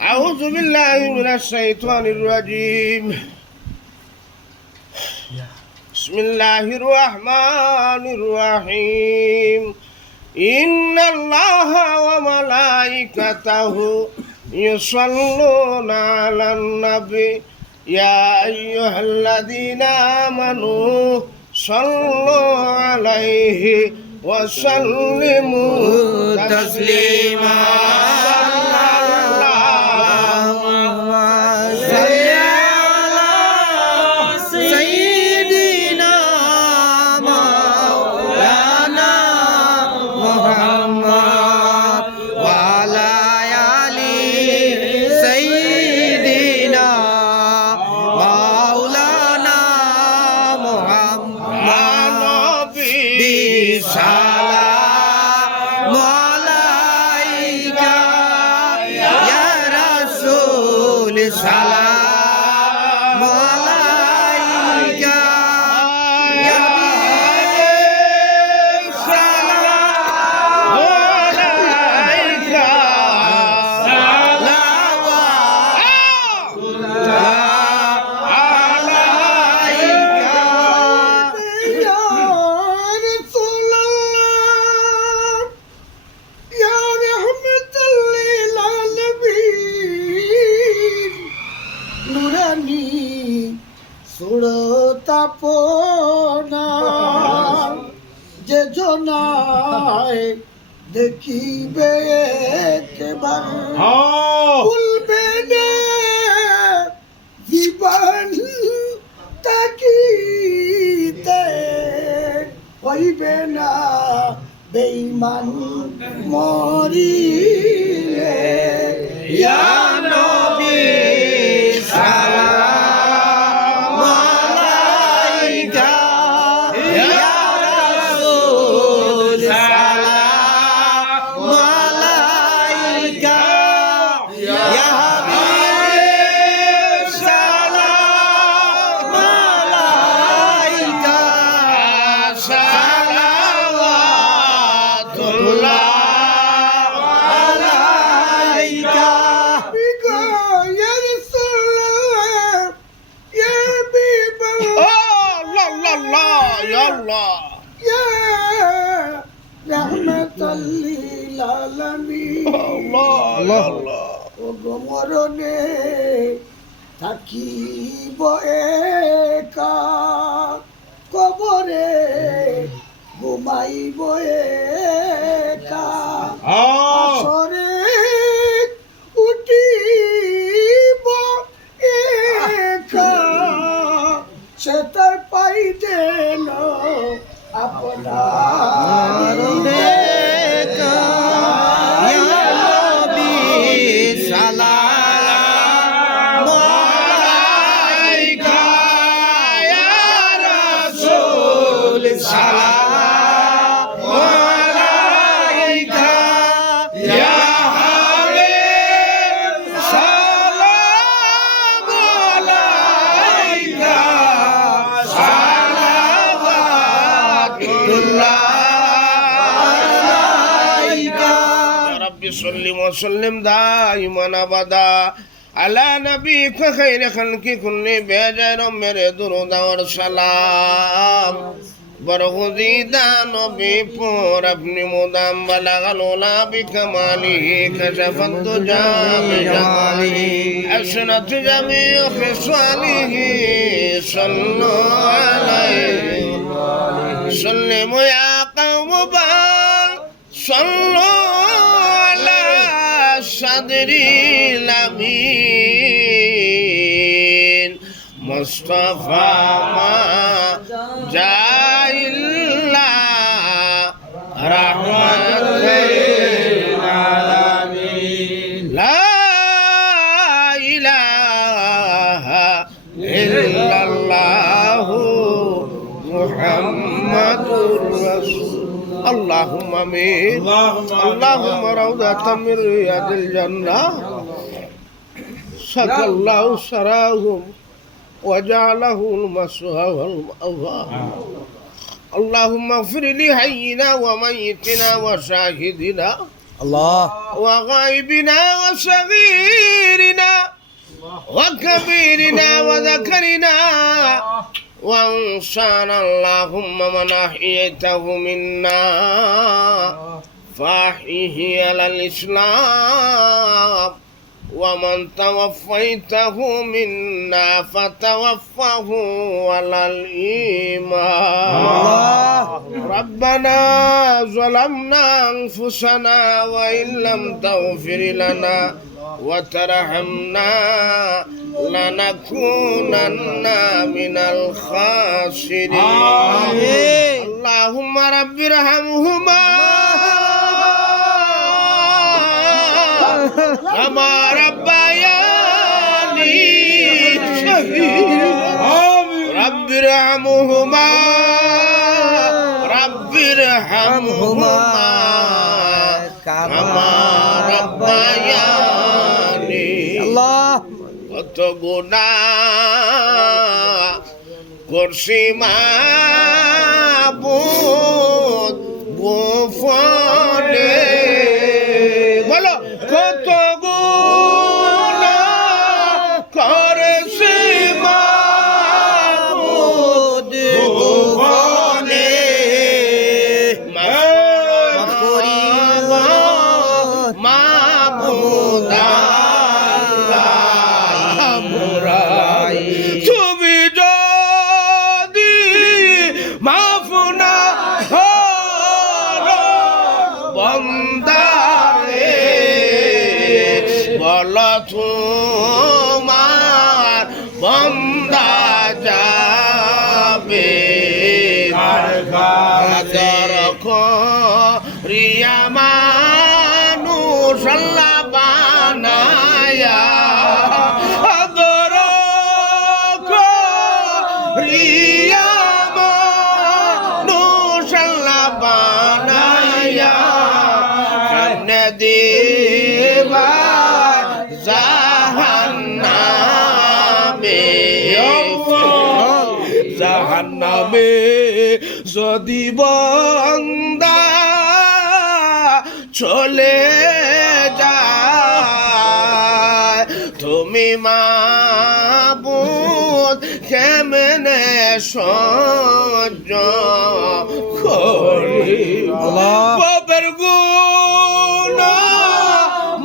أعوذ بالله من الشيطان الرجيم بسم الله الرحمن الرحيم إن الله وملائكته يصلون على النبي يا أيها الذين آمنوا صلوا عليه وسلموا تسليما জানি সুরতাপনা যে জনায় দেখিবে কেবার ভুলবে না জীবন তাকিতে হইবে না বেঈমান মরিলে ইয়া নবী সালাম আলাইকা ইয়া রাসূল সালাম আলাইকা ইয়া হাবিব সালাম আলাইকা সালাওয়াতুল্লাহ মরণে থাকিব একা কবরে ঘুমাইব একা আসরে উঠিব একা সে তার পাইতে আপনার صل وسلم دائما ابدا على نبيك خير خلق كل بجر میرے درود اور سلام برغزیدہ نبی پر اپنی مدام بلغ العلا بکماله کشف الدجى بجماله حسنت جميع خصاله صلوا عليه سلموا يا قوم بل صلوا صدر الأمين مصطفى ما جاء إلا رحمة للعالمين لا إله إلا الله محمد رسول اللهم امين اللهم روضة من رياض الجنة سقى الله سراهم وجعله المسوى والمأوى اللهم اغفر لحينا وميتنا وشاهدنا الله وغائبنا وصغيرنا وكبيرنا وذكرنا وانصرنا اللهم من أحييته منا فأحيه على الإسلام ومن توفيته منا فتوفه على الإيمان ربنا ظلمنا أنفسنا وإن لم تغفر لنا وترحمنا لنكونن من الخاسرين اللهم رب ارحمهما كما ربياني صغيرا رب ارحمهما رب ارحمهما كما ربياني الله কত গুনাহ করছি মাবুদ গোপনে বলো কত গুনাহ করেছি মাবুদ গোপনে মাফ করিব মাবুদ বান্দা যাবে আদর করিয়া মানুষ আল্লাহ বানায়া আদর করিয়া মানুষ আল্লাহ বানায়া কেমনে দিবা জাহান্নামে জাহান্নামে যদি বান্দা চলে যায় তুমি মাবুদ কেমনে সহ্য করিবা বাবার গুনাহ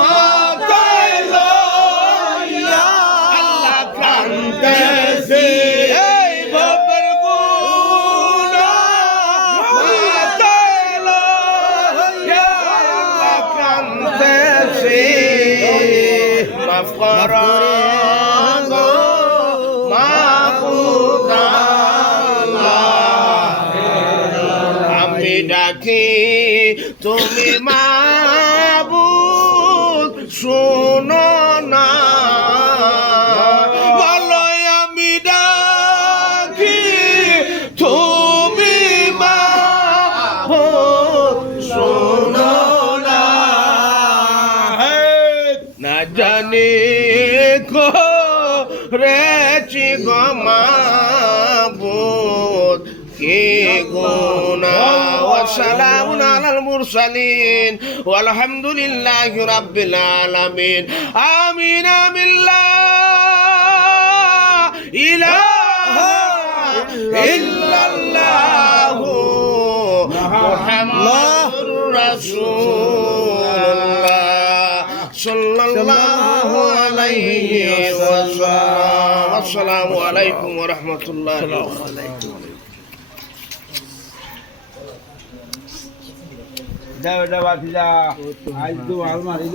মাথায় লইয়া আল্লাহ কান্দেছে এই বাবার গুনাহ মাথায় লইয়া আল্লাহ কান্দেছে মাফ করো গো মাবুদ আমি ডাকি তুমি মাবুদ শোনো না বলয় আমি ডাকি তুমি মাবুদ শোনো না না জানি করেছি গো মাবুদ কি গুনাহ وسلام على المرسلين والحمد لله رب العالمين آمين بالله إله إلا الله محمد رسول الله صلى الله عليه وسلم السلام عليكم ورحمة الله وبركاته যাও এটা বাতি যা আজ তো আলমারি